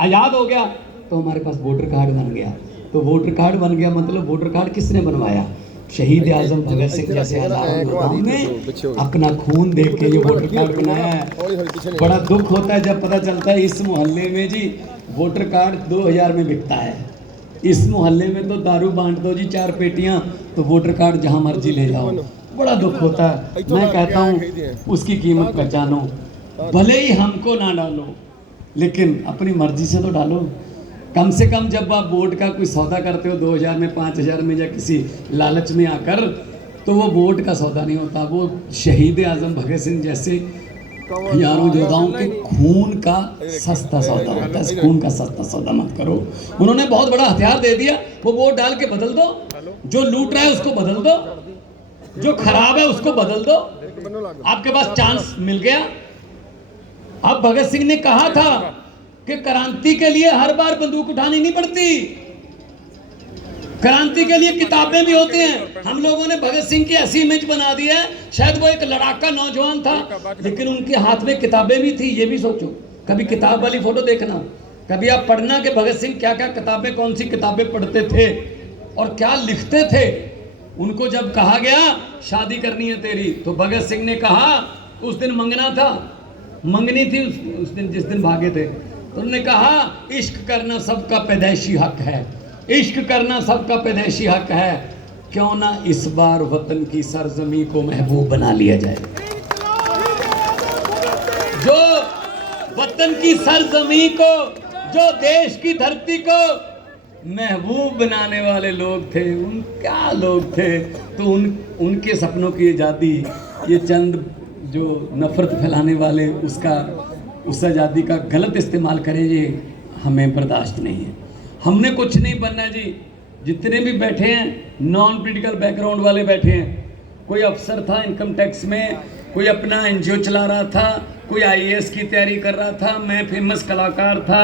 आज़ाद हो गया तो हमारे पास वोटर कार्ड बन गया। तो वोटर कार्ड बन गया मतलब वोटर कार्ड किसने बनवाया? शहीद आजम भगत सिंह जैसे हजारों लोगों ने अपना खून दे के ये वोटर कार्ड बनाया है। बड़ा दुख होता है जब पता चलता है इस मोहल्ले में जी वोटर कार्ड 2000 में बिकता है। इस मोहल्ले में तो दारू बांट दो जी 4 पेटियां, तो वोटर कार्ड जहां मर्जी ले जाओ। बड़ा दुख होता है। मैं कहता हूँ उसकी कीमत पहचानो, भले ही हमको ना डालो लेकिन अपनी मर्जी से तो डालो। कम से कम जब आप वोट का कोई सौदा करते हो 2000 में 5000 में या किसी लालच में आकर, तो वो वोट का सौदा नहीं होता, वो शहीद आजम भगत सिंह जैसे हजारों योद्धाओं के खून का सस्ता सौदा होता है। इस खून का सस्ता सौदा मत करो। उन्होंने बहुत बड़ा हथियार दे दिया, वो वोट डाल के बदल दो। जो लूट रहा है उसको बदल दो, जो खराब है उसको बदल दो। आपके पास चांस मिल गया। अब भगत सिंह ने कहा था कि क्रांति के लिए हर बार बंदूक उठानी नहीं पड़ती, क्रांति के लिए किताबें भी होती हैं। हम लोगों ने भगत सिंह की ऐसी इमेज बना दी है, शायद वो एक लड़ाका नौजवान था लेकिन उनके हाथ में किताबें भी थी। ये भी सोचो, कभी किताब वाली फोटो देखना, कभी आप पढ़ना कि भगत सिंह क्या क्या किताबें, कौन सी किताबें पढ़ते थे और क्या लिखते थे। उनको जब कहा गया शादी करनी है तेरी, तो भगत सिंह ने कहा, उस दिन मंगना था, मंगनी थी उस दिन जिस दिन भागे थे, तो उन्होंने कहा इश्क करना सबका पैदाइशी हक है, इश्क करना सबका पैदाइशी हक है, क्यों ना इस बार वतन की सरजमी को महबूब बना लिया जाए। जो वतन की सरजमी को, जो देश की धरती को महबूब बनाने वाले लोग थे, उन क्या लोग थे। तो उनके सपनों की आज़ादी, ये चंद जो नफरत फैलाने वाले उस आज़ादी का गलत इस्तेमाल करें, ये हमें बर्दाश्त नहीं है। हमने कुछ नहीं बनना जी। जितने भी बैठे हैं नॉन पॉलिटिकल बैकग्राउंड वाले बैठे हैं, कोई अफसर था इनकम टैक्स में, कोई अपना एनजीओ चला रहा था, कोई आईएएस की तैयारी कर रहा था, मैं फेमस कलाकार था,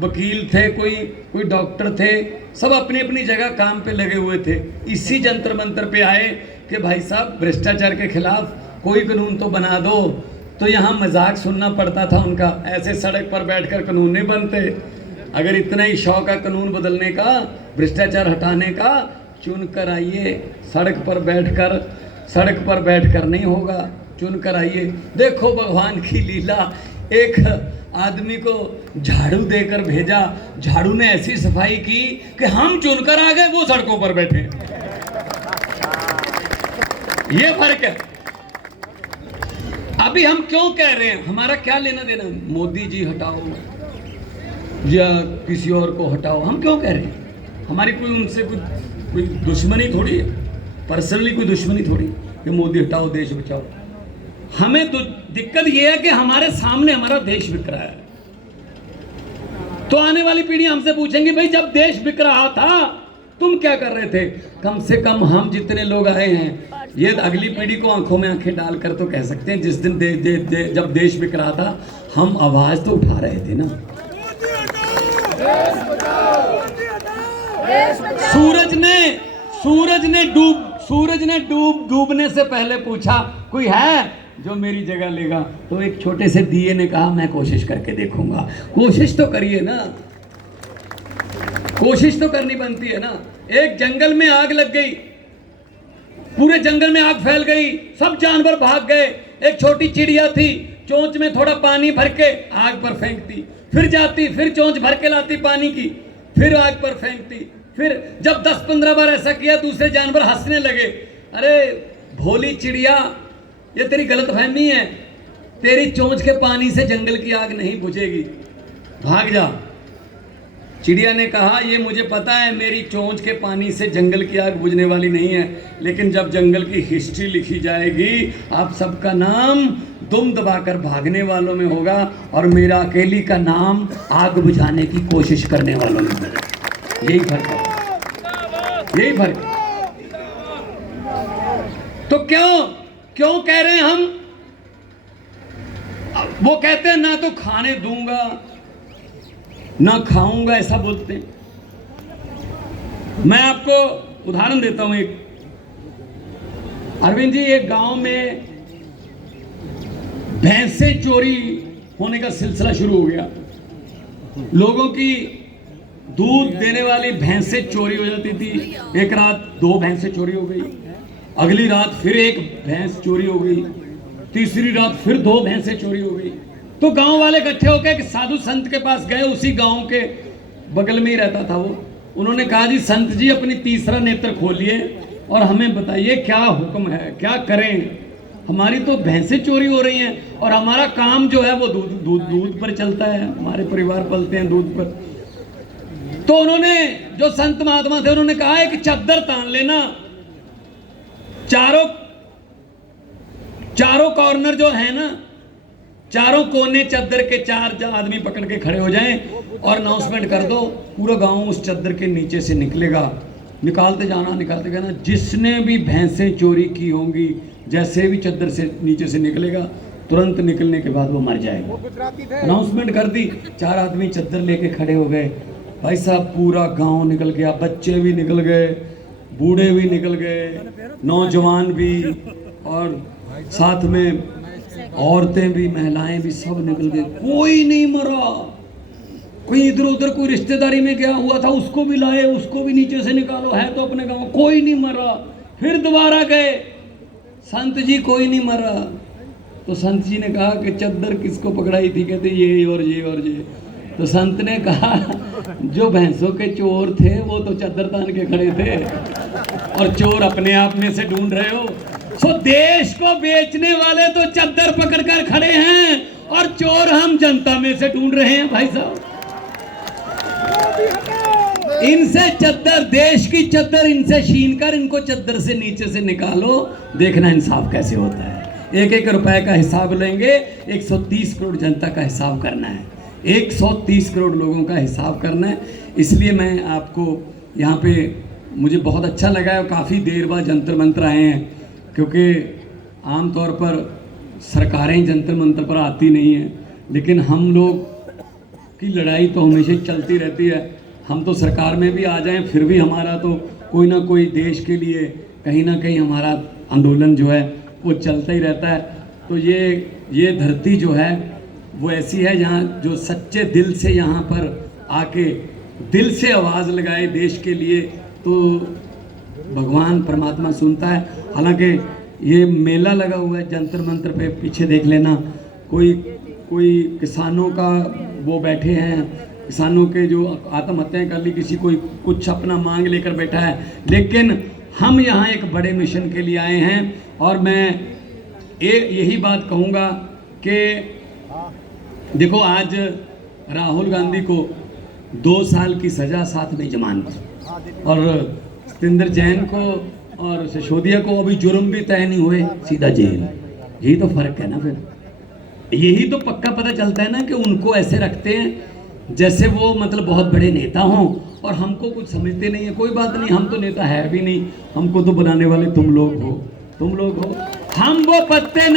वकील थे, कोई डॉक्टर थे, सब अपनी अपनी जगह काम पे लगे हुए थे। इसी जंतर मंतर पे आए कि भाई साहब भ्रष्टाचार के खिलाफ कोई कानून तो बना दो। तो यहाँ मजाक सुनना पड़ता था उनका, ऐसे सड़क पर बैठकर कानून नहीं बनते। अगर इतना ही शौक है कानून बदलने का, भ्रष्टाचार हटाने का, चुन कर आइए। सड़क पर बैठकर नहीं होगा, चुन कर आइए। देखो भगवान की लीला, एक आदमी को झाड़ू देकर भेजा, झाड़ू ने ऐसी सफाई की कि हम चुनकर आ गए, वो सड़कों पर बैठे। ये फर्क है। अभी हम क्यों कह रहे हैं, हमारा क्या लेना देना, मोदी जी हटाओ या किसी और को हटाओ, हम क्यों कह रहे हैं? हमारी कोई उनसे कोई दुश्मनी थोड़ी है, पर्सनली कोई दुश्मनी थोड़ी कि मोदी हटाओ देश बचाओ। हमें दिक्कत यह है कि हमारे सामने हमारा देश बिक रहा है। तो आने वाली पीढ़ी हमसे पूछेंगी, भाई जब देश बिक रहा था तुम क्या कर रहे थे? कम से कम हम जितने लोग आए हैं, ये अगली पीढ़ी को आंखों में आंखें डालकर तो कह सकते हैं, जिस दिन जब देश बिक रहा था हम आवाज तो उठा रहे थे ना। सूरज ने डूबने से पहले पूछा, कोई है जो मेरी जगह लेगा? तो एक छोटे से दिए ने कहा, मैं कोशिश करके देखूंगा। कोशिश तो करिए ना, कोशिश तो करनी बनती है ना। एक जंगल में आग लग गई, पूरे जंगल में आग फैल गई, सब जानवर भाग गए। एक छोटी चिड़िया थी, चोंच में थोड़ा पानी भर के आग पर फेंकती, फिर जाती, फिर चोंच भर के लाती पानी की, फिर आग पर फेंकती। फिर जब 10-15 बार ऐसा किया, दूसरे जानवर हंसने लगे। अरे भोली चिड़िया, ये तेरी गलतफहमी है, तेरी चोंच के पानी से जंगल की आग नहीं बुझेगी, भाग जा। चिड़िया ने कहा, ये मुझे पता है मेरी चोंच के पानी से जंगल की आग बुझने वाली नहीं है, लेकिन जब जंगल की हिस्ट्री लिखी जाएगी, आप सबका नाम दुम दबाकर भागने वालों में होगा और मेरा अकेली का नाम आग बुझाने की कोशिश करने वालों में होगा। यही फर्क है, यही फर्क है। तो क्यों कह रहे हैं हम? वो कहते हैं ना तो खाने दूंगा ना खाऊंगा, ऐसा बोलते हैं। मैं आपको उदाहरण देता हूं एक। अरविंद जी, एक गांव में भैंसे चोरी होने का सिलसिला शुरू हो गया। लोगों की दूध देने वाली भैंसें चोरी हो जाती थी। एक रात 2 भैंसें चोरी हो गई, अगली रात फिर 1 भैंस चोरी हो गई, तीसरी रात फिर 2 भैंसें चोरी हो गई। तो गांव वाले इकट्ठे होकर एक साधु संत के पास गए, उसी गांव के बगल में ही रहता था वो। उन्होंने कहा, जी संत जी अपनी तीसरा नेत्र खोलिए और हमें बताइए क्या हुक्म है, क्या करें, हमारी तो भैंसें चोरी हो रही हैं और हमारा काम जो है वो दूध पर चलता है, हमारे परिवार पलते हैं दूध पर। तो उन्होंने, जो संत महात्मा थे, उन्होंने कहा एक चद्दर तान लेना, चारों कॉर्नर जो है ना, चारों कोने चद्दर के 4 आदमी पकड़ के खड़े हो जाएं और अनाउंसमेंट कर दो, पूरा गांव उस चद्दर के नीचे से निकलेगा। निकालते जाना, जिसने भी भैंसें चोरी की होंगी, जैसे भी चद्दर से नीचे से निकलेगा, तुरंत निकलने के बाद वो मर जाएगा। अनाउंसमेंट कर दी, 4 आदमी चद्दर लेके खड़े हो गए। भाई साहब पूरा गांव निकल गया, बच्चे भी निकल गए, बूढ़े भी निकल गए, नौजवान भी, और साथ में औरतें भी, महिलाएं भी, सब निकल गए। कोई नहीं मरा। कोई इधर उधर कोई रिश्तेदारी में गया हुआ था, उसको भी लाए, उसको भी नीचे से निकालो, है तो अपने गांव, कोई नहीं मरा। फिर दोबारा गए, संत जी कोई नहीं मरा। तो संत जी ने कहा कि चद्दर किसको पकड़ाई थी? कहते ये और ये और ये। तो संत ने कहा, जो भैंसों के चोर थे वो तो चद्दर तान के खड़े थे और चोर अपने आप में से ढूंढ रहे हो। सो देश को बेचने वाले तो चद्दर पकड़कर खड़े हैं और चोर हम जनता में से ढूंढ रहे हैं। भाई साहब, इनसे चद्दर, देश की चद्दर इनसे छीन कर इनको चद्दर से नीचे से निकालो, देखना इंसाफ कैसे होता है। 1-1 रुपए का हिसाब लेंगे, 130 करोड़ जनता का हिसाब करना है, 130 करोड़ लोगों का हिसाब करना है। इसलिए मैं आपको यहाँ पे, मुझे बहुत अच्छा लगा है, काफ़ी देर बाद जंतर मंतर आए हैं, क्योंकि आमतौर पर सरकारें जंतर मंतर पर आती नहीं हैं, लेकिन हम लोग की लड़ाई तो हमेशा चलती रहती है। हम तो सरकार में भी आ जाएं, फिर भी हमारा तो कोई ना कोई देश के लिए कहीं ना कहीं हमारा आंदोलन जो है वो चलता ही रहता है। तो ये धरती जो है वो ऐसी है जहाँ जो सच्चे दिल से यहाँ पर आके दिल से आवाज़ लगाए देश के लिए, तो भगवान परमात्मा सुनता है। हालांकि ये मेला लगा हुआ है जंतर मंतर पे, पीछे देख लेना, कोई किसानों का वो बैठे हैं, किसानों के जो आत्महत्याएं कर ली, किसी कोई कुछ अपना मांग लेकर बैठा है, लेकिन हम यहाँ एक बड़े मिशन के लिए आए हैं। और मैं यही बात कहूँगा कि देखो, आज राहुल गांधी को 2 साल की सज़ा, साथ में जमानत, और सत्येंद्र जैन को और सिसोदिया को अभी जुर्म भी तय नहीं हुए, सीधा जेल। यही तो फर्क है ना। फिर यही तो पक्का पता चलता है ना कि उनको ऐसे रखते हैं जैसे वो मतलब बहुत बड़े नेता हों, और हमको कुछ समझते नहीं है। कोई बात नहीं, हम तो नेता है भी नहीं, हमको तो बनाने वाले तुम लोग हो। हम वो पत्ते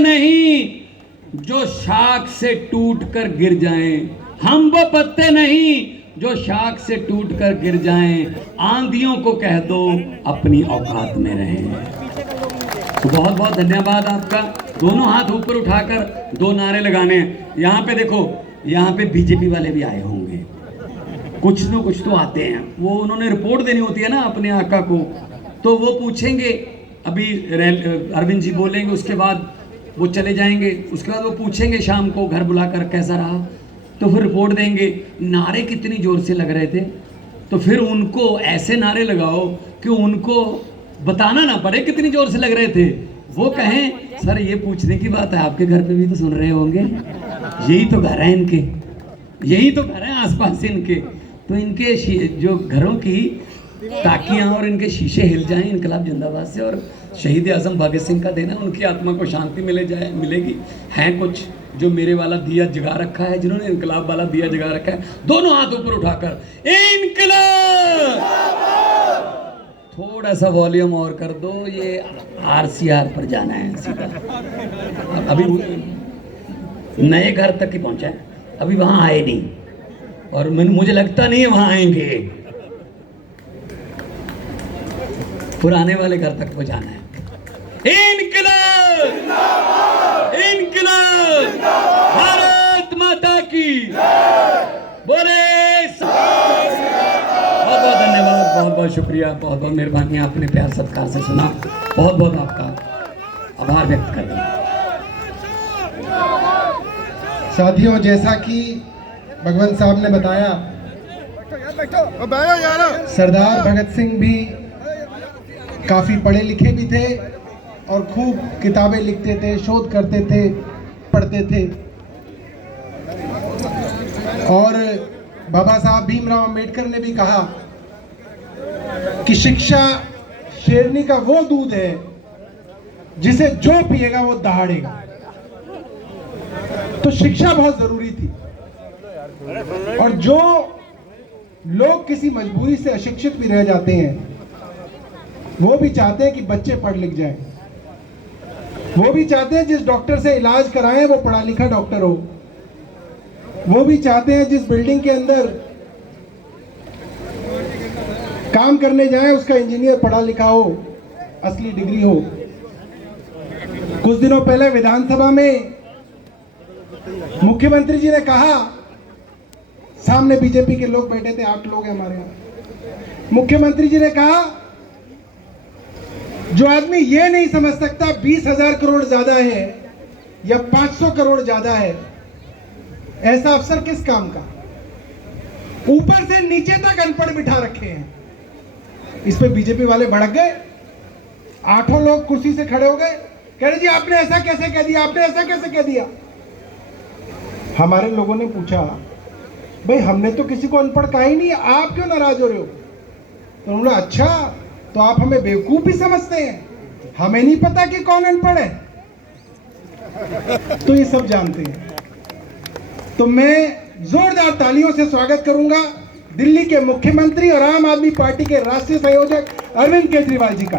नहीं जो शाख से टूटकर गिर जाएं। हम वो पत्ते नहीं जो शाख से टूटकर गिर जाएं। आंधियों को कह दो अपनी औकात में रहें। तो बहुत बहुत धन्यवाद आपका। दोनों हाथ ऊपर उठाकर 2 नारे लगाने हैं। यहाँ पे देखो, यहाँ पे बीजेपी वाले भी आए होंगे, कुछ न कुछ तो आते हैं। वो उन्होंने रिपोर्ट देनी होती है ना अपने आका को, तो वो पूछेंगे। अभी अरविंद जी बोलेंगे, उसके बाद वो चले जाएंगे, उसके बाद वो पूछेंगे शाम को घर बुलाकर कैसा रहा, तो फिर रिपोर्ट देंगे। नारे कितनी जोर से लग रहे थे, तो फिर उनको ऐसे नारे लगाओ कि उनको बताना ना पड़े कितनी जोर से लग रहे थे। वो कहें सर ये पूछने की बात है, आपके घर पे भी तो सुन रहे होंगे, यही तो घर है इनके, यही तो घर है आसपास इनके। तो इनके जो घरों की ताकियां और इनके शीशे हिल जाएं इनकलाब जिंदाबाद से, और शहीद आजम भगत सिंह का देना, उनकी आत्मा को शांति मिलेगी। हैं कुछ जो मेरे वाला दिया जगा रखा है, जिन्होंने इनकलाब वाला दिया जगा रखा है, दोनों हाथ ऊपर उठाकर इनकलाब। थोड़ा सा वॉल्यूम और कर दो, ये आरसीआर पर जाना है सीधा। अभी नए घर तक ही पहुंचा है, अभी वहां आए नहीं, और मुझे लगता नहीं है वहां आएंगे। पुराने वाले घर तक पहुंचाना है। इनकलाब, इनकलाब, भारत माता बोले बहुत बहुत धन्यवाद, बहुत बहुत शुक्रिया, बहुत बहुत मेहरबानी, आपने प्यार सत्कार से सुना, बहुत बहुत आपका आभार व्यक्त करता हूं। साथियों, जैसा कि भगवंत साहब ने बताया, सरदार भगत सिंह भी काफ़ी पढ़े लिखे भी थे और खूब किताबें लिखते थे, शोध करते थे, पढ़ते थे। और बाबा साहब भीमराव अंबेडकर ने भी कहा कि शिक्षा शेरनी का वो दूध है जिसे जो पिएगा वो दहाड़ेगा। तो शिक्षा बहुत जरूरी थी, और जो लोग किसी मजबूरी से अशिक्षित भी रह जाते हैं, वो भी चाहते हैं कि बच्चे पढ़ लिख जाएं। वो भी चाहते हैं जिस डॉक्टर से इलाज कराएं वो पढ़ा लिखा डॉक्टर हो। वो भी चाहते हैं जिस बिल्डिंग के अंदर काम करने जाएं उसका इंजीनियर पढ़ा लिखा हो, असली डिग्री हो। कुछ दिनों पहले विधानसभा में मुख्यमंत्री जी ने कहा, सामने बीजेपी के लोग बैठे थे, 8 लोग हैं हमारे यहाँ। मुख्यमंत्री जी ने कहा, जो आदमी ये नहीं समझ सकता 20,000 करोड़ ज्यादा है या 500 करोड़ ज्यादा है, ऐसा अफसर किस काम का। ऊपर से नीचे तक अनपढ़ बिठा रखे हैं। इस पे बीजेपी वाले भड़क गए, 8 लोग कुर्सी से खड़े हो गए, कह रहे जी आपने ऐसा कैसे कह दिया, आपने ऐसा कैसे कह दिया। हमारे लोगों ने पूछा, भाई हमने तो किसी को अनपढ़ कहा ही नहीं, आप क्यों नाराज हो रहे हो। तो उन्होंने, अच्छा तो आप हमें बेवकूफ भी समझते हैं, हमें नहीं पता कि कौन अनपढ़ है। तो ये सब जानते हैं। तो मैं जोरदार तालियों से स्वागत करूंगा दिल्ली के मुख्यमंत्री और आम आदमी पार्टी के राष्ट्रीय संयोजक अरविंद केजरीवाल जी का।